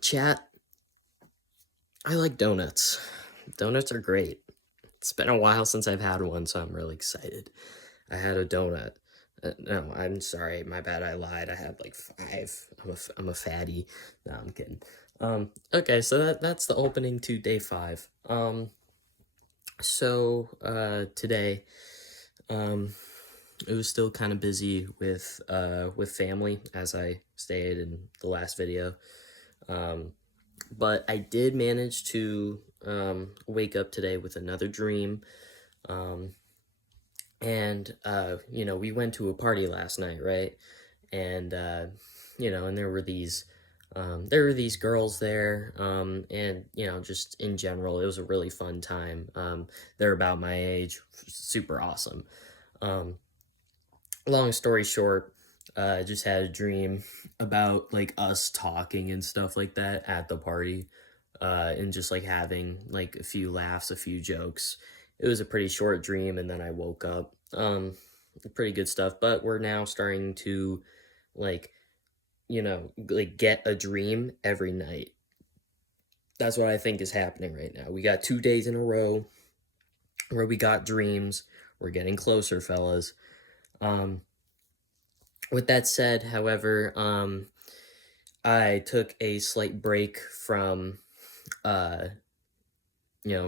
Chat, I like donuts. Donuts are great. It's been a while since I've had one, so I'm really excited. I had a donut. No, I'm sorry, my bad. I lied. I had like five. I'm a fatty. No, I'm kidding. Okay, so that's the opening to day five. Today, um, it was still kind of busy with family, as I stated in the last video. Um, but I did manage to wake up today with another dream. Um, we went to a party last night, right? And and there were these girls there, and just in general, it was a really fun time. They're about my age, super awesome. Um, Long story short, I just had a dream about like us talking and stuff like that at the party, and just like having like a few laughs, a few jokes. It was a pretty short dream, and then I woke up. Pretty good stuff. But we're now starting to like like get a dream every night. That's what I think is happening right now. We got 2 days in a row where we got dreams. We're getting closer, fellas. Um, with that said, however, I took a slight break from uh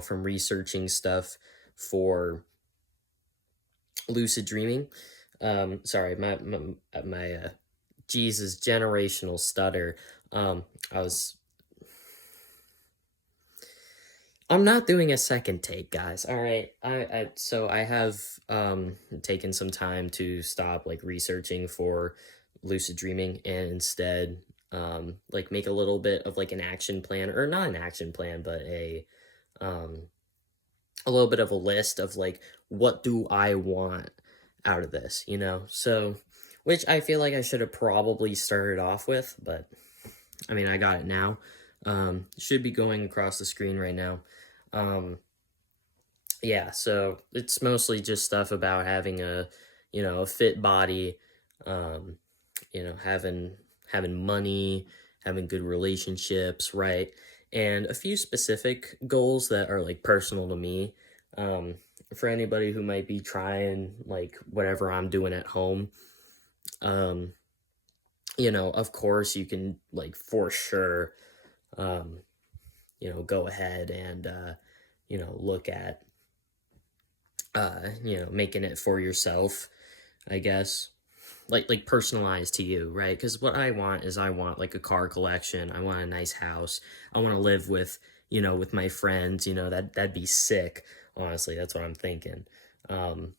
from researching stuff for lucid dreaming. Sorry, my Jesus generational stutter. Um, I was I'm not doing a second take, guys. All right. I have taken some time to stop like researching for lucid dreaming and instead like make a little bit of like an action plan, or not an action plan, but um a little bit of a list of like what do I want out of this, you know? So which I feel like I should have probably started off with, but I mean, I got it now. Should be going across the screen right now. Um, yeah, so it's mostly just stuff about having a fit body, um, having money, having good relationships, right? And a few specific goals that are like personal to me. Um, for anybody who might be trying like whatever I'm doing at home, um, of course you can like for sure, um, go ahead and look at making it for yourself, I guess. Like personalized to you, right? Because what I want is I want like a car collection. I want a nice house. I want to live with, with my friends, that'd be sick. Honestly, that's what I'm thinking. Um,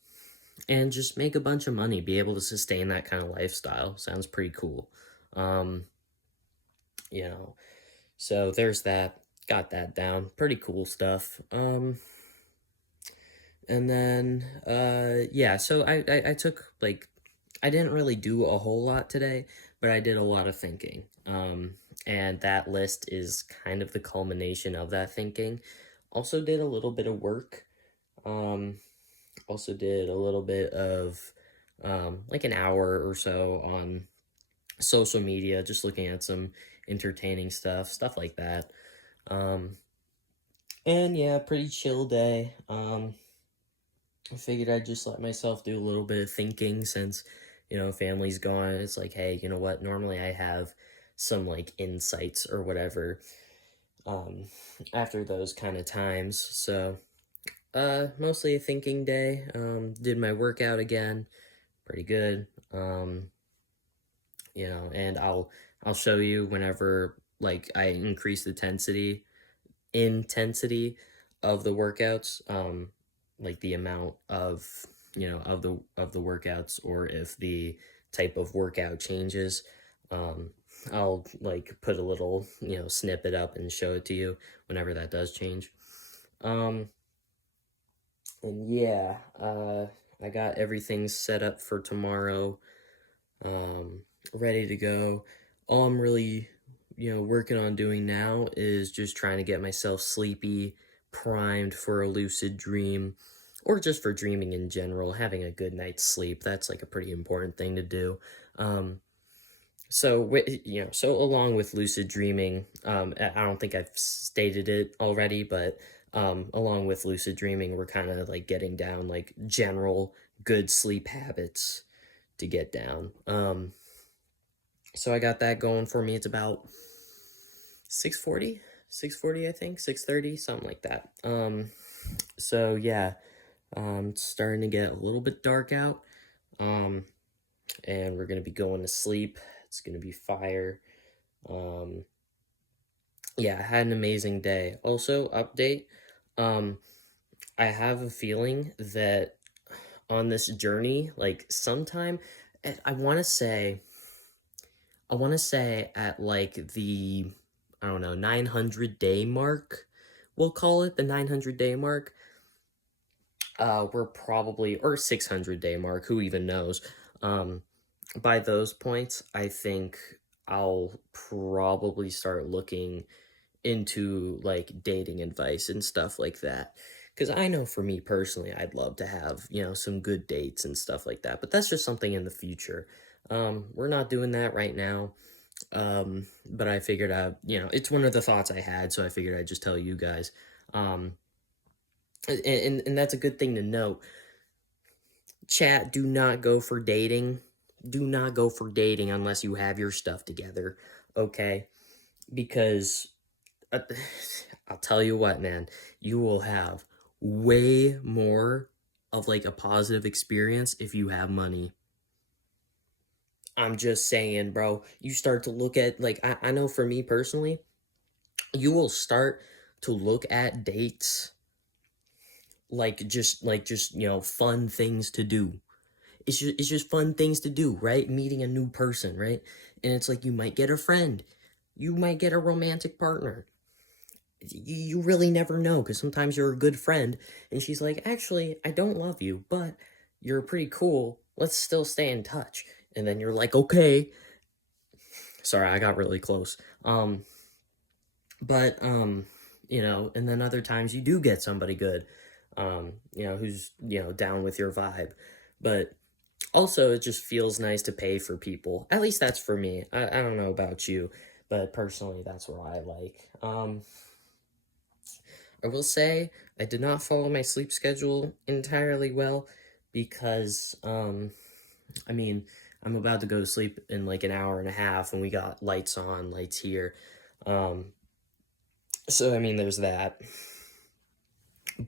and just make a bunch of money, be able to sustain that kind of lifestyle. Sounds pretty cool. Um, you know, so there's that. Got that down. Pretty cool stuff. And then yeah, so I took like I didn't really do a whole lot today, but I did a lot of thinking. And that list is kind of the culmination of that thinking. Also did a little bit of work. Um, Also did a little bit of like an hour or so on social media, just looking at some entertaining stuff like that. Um, and yeah, pretty chill day. I figured I'd just let myself do a little bit of thinking since, family's gone. It's like, hey, you know what? Normally I have some like insights or whatever um, after those kind of times. So, mostly a thinking day. Did my workout again. Pretty good. And I'll show you whenever like I increase the intensity of the workouts, like the amount of of the workouts, or if the type of workout changes. um I'll like put a little snippet up and show it to you whenever that does change. um and yeah, I got everything set up for tomorrow, um ready to go. All I'm really working on doing now is just trying to get myself sleepy, primed for a lucid dream, or just for dreaming in general. Having a good night's sleep, that's like a pretty important thing to do. um So along with lucid dreaming, I don't think I've stated it already, but along with lucid dreaming, we're kind of like getting down like general good sleep habits to get down. So I got that going for me. It's about 6:40, 6:40, I think, 6:30, something like that. So yeah, it's starting to get a little bit dark out. Um, and we're gonna be going to sleep. It's gonna be fire. Um, yeah, I had an amazing day. Also, update. Um, I have a feeling that on this journey, like sometime, I want to say, at like the, I don't know, 900-day mark, we'll call it the 900-day mark. We're probably, or 600-day mark, who even knows? Um, by those points, I think I'll probably start looking into like dating advice and stuff like that. Because I know for me personally, I'd love to have, some good dates and stuff like that. But that's just something in the future. We're not doing that right now. But I figured out, it's one of the thoughts I had, so I figured I'd just tell you guys. Um, and that's a good thing to note. Chat, do not go for dating. Do not go for dating unless you have your stuff together, okay? Because uh, I'll tell you what, man, you will have way more of like a positive experience if you have money. I'm just saying, bro. You start to look at, like, I know for me personally, you will start to look at dates like just fun things to do. It's just fun things to do, right? Meeting a new person, right? And it's like you might get a friend, you might get a romantic partner. You really never know, because sometimes you're a good friend and she's like, actually, I don't love you, but you're pretty cool, let's still stay in touch. And then you're like, okay. Sorry, I got really close. But and then other times you do get somebody good, who's down with your vibe. But also, it just feels nice to pay for people. At least that's for me. I don't know about you, but personally, that's what I like. I will say I did not follow my sleep schedule entirely well because, I mean, I'm about to go to sleep in like an hour and a half, and we got lights on, lights here. Um, so, I mean, there's that.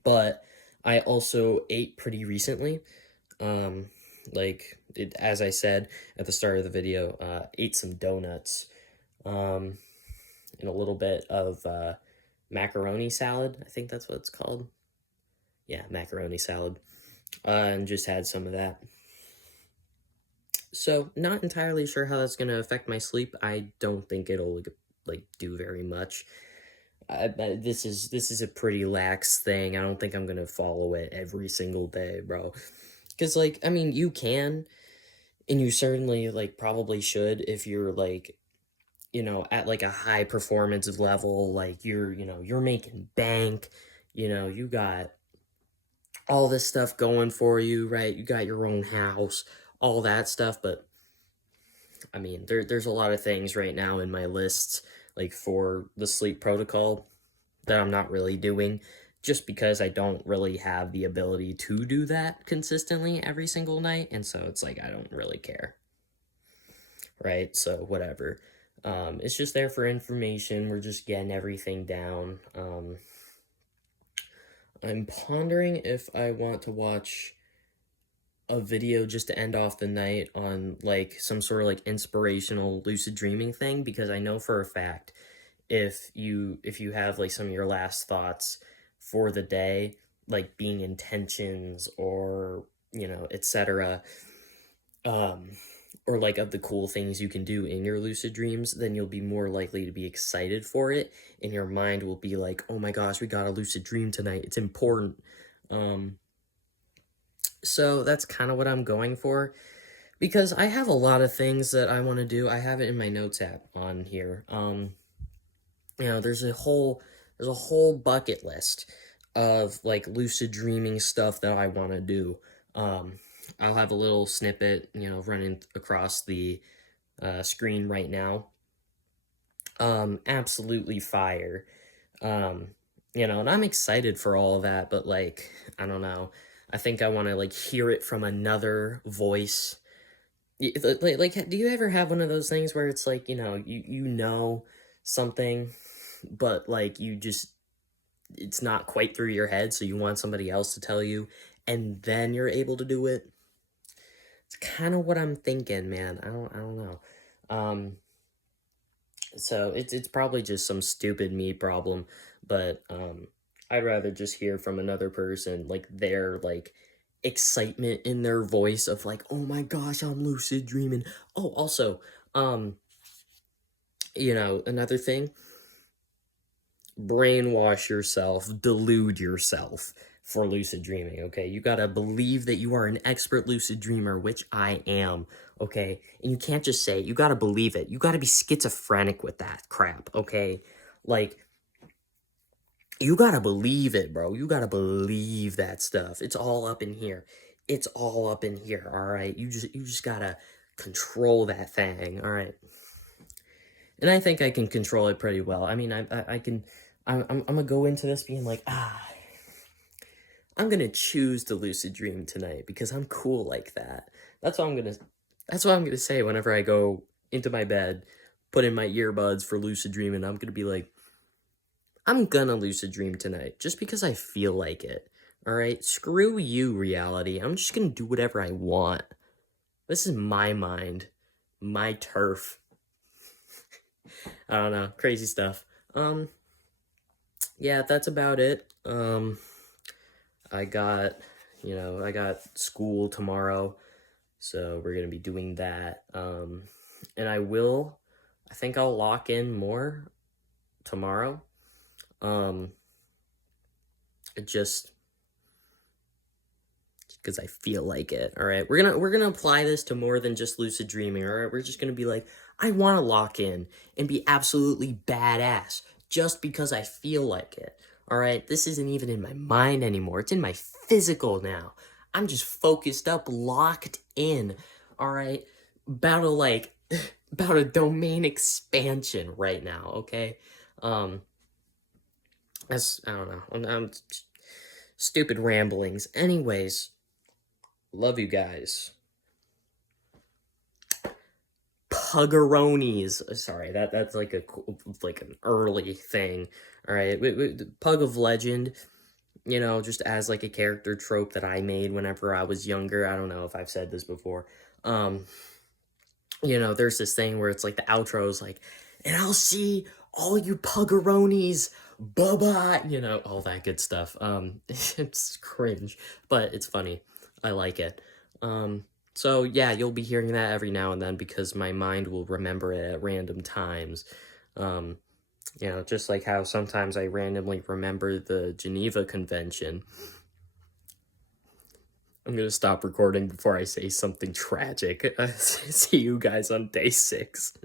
But I also ate pretty recently. Um, as I said at the start of the video, ate some donuts, um, and a little bit of macaroni salad. I think that's what it's called. Yeah, macaroni salad. And just had some of that. So, not entirely sure how that's gonna affect my sleep. I don't think it'll like do very much. This is a pretty lax thing. I don't think I'm gonna follow it every single day, bro. Because like, I mean, you can, and you certainly like probably should if you're like, at like a high performance level, like you're making bank, you got all this stuff going for you, right? You got your own house, all that stuff. But I mean, there's a lot of things right now in my lists, like for the sleep protocol, that I'm not really doing, just because I don't really have the ability to do that consistently every single night. And so it's like, I don't really care, right? So whatever. It's just there for information. We're just getting everything down. I'm pondering if I want to watch a video just to end off the night on like some sort of like inspirational lucid dreaming thing, because I know for a fact if you have like some of your last thoughts for the day, like being intentions or etc, um or like of the cool things you can do in your lucid dreams, then you'll be more likely to be excited for it, and your mind will be like, oh my gosh, we got a lucid dream tonight, it's important. So that's kind of what I'm going for, because I have a lot of things that I want to do. I have it in my notes app on here. There's a whole bucket list of like lucid dreaming stuff that I want to do. I'll have a little snippet, running across the screen right now. Absolutely fire. Um, and I'm excited for all of that, but like, I don't know. I think I want to like hear it from another voice. Like, do you ever have one of those things where it's like, you know something, but like you just it's not quite through your head, so you want somebody else to tell you, and then you're able to do it? It's kind of what I'm thinking, man. I don't know. Um, so it's probably just some stupid me problem, but I'd rather just hear from another person like their like excitement in their voice of like, oh my gosh, I'm lucid dreaming. Oh, also, um, another thing, brainwash yourself, delude yourself for lucid dreaming, okay? You gotta believe that you are an expert lucid dreamer, which I am, okay? And you can't just say it, you gotta believe it. You gotta be schizophrenic with that crap, okay? Like, you gotta believe it, bro. You gotta believe that stuff. It's all up in here. It's all up in here, all right? You just gotta control that thing, all right? And I think I can control it pretty well. I mean, I can. I'm gonna go into this being like, I'm gonna choose to lucid dream tonight because I'm cool like that. That's what I'm gonna. That's what I'm gonna say whenever I go into my bed, put in my earbuds for lucid dreaming. I'm gonna be like, I'm gonna lucid dream tonight just because I feel like it. All right, screw you, reality. I'm just gonna do whatever I want. This is my mind, my turf. I don't know, crazy stuff. Yeah, that's about it. I got, I got school tomorrow, so we're gonna be doing that. And I think I'll lock in more tomorrow. Um, just because I feel like it. All right, we're gonna apply this to more than just lucid dreaming. All right, we're just gonna be like, I want to lock in and be absolutely badass just because I feel like it. All right, this isn't even in my mind anymore. It's in my physical now. I'm just focused up, locked in. All right, about a like about a domain expansion right now. Okay, um, that's I don't know. I'm stupid ramblings. Anyways. Love you guys. Puggeronis. Sorry, that's like like an early thing. All right, Pug of Legend. Just as like a character trope that I made whenever I was younger. I don't know if I've said this before. Um, there's this thing where it's like the outro is like, and I'll see all you puggeronis. Bye bye. All that good stuff. It's cringe, but it's funny. I like it. So yeah, you'll be hearing that every now and then because my mind will remember it at random times. Um, just like how sometimes I randomly remember the Geneva Convention. I'm gonna stop recording before I say something tragic. See you guys on day 6.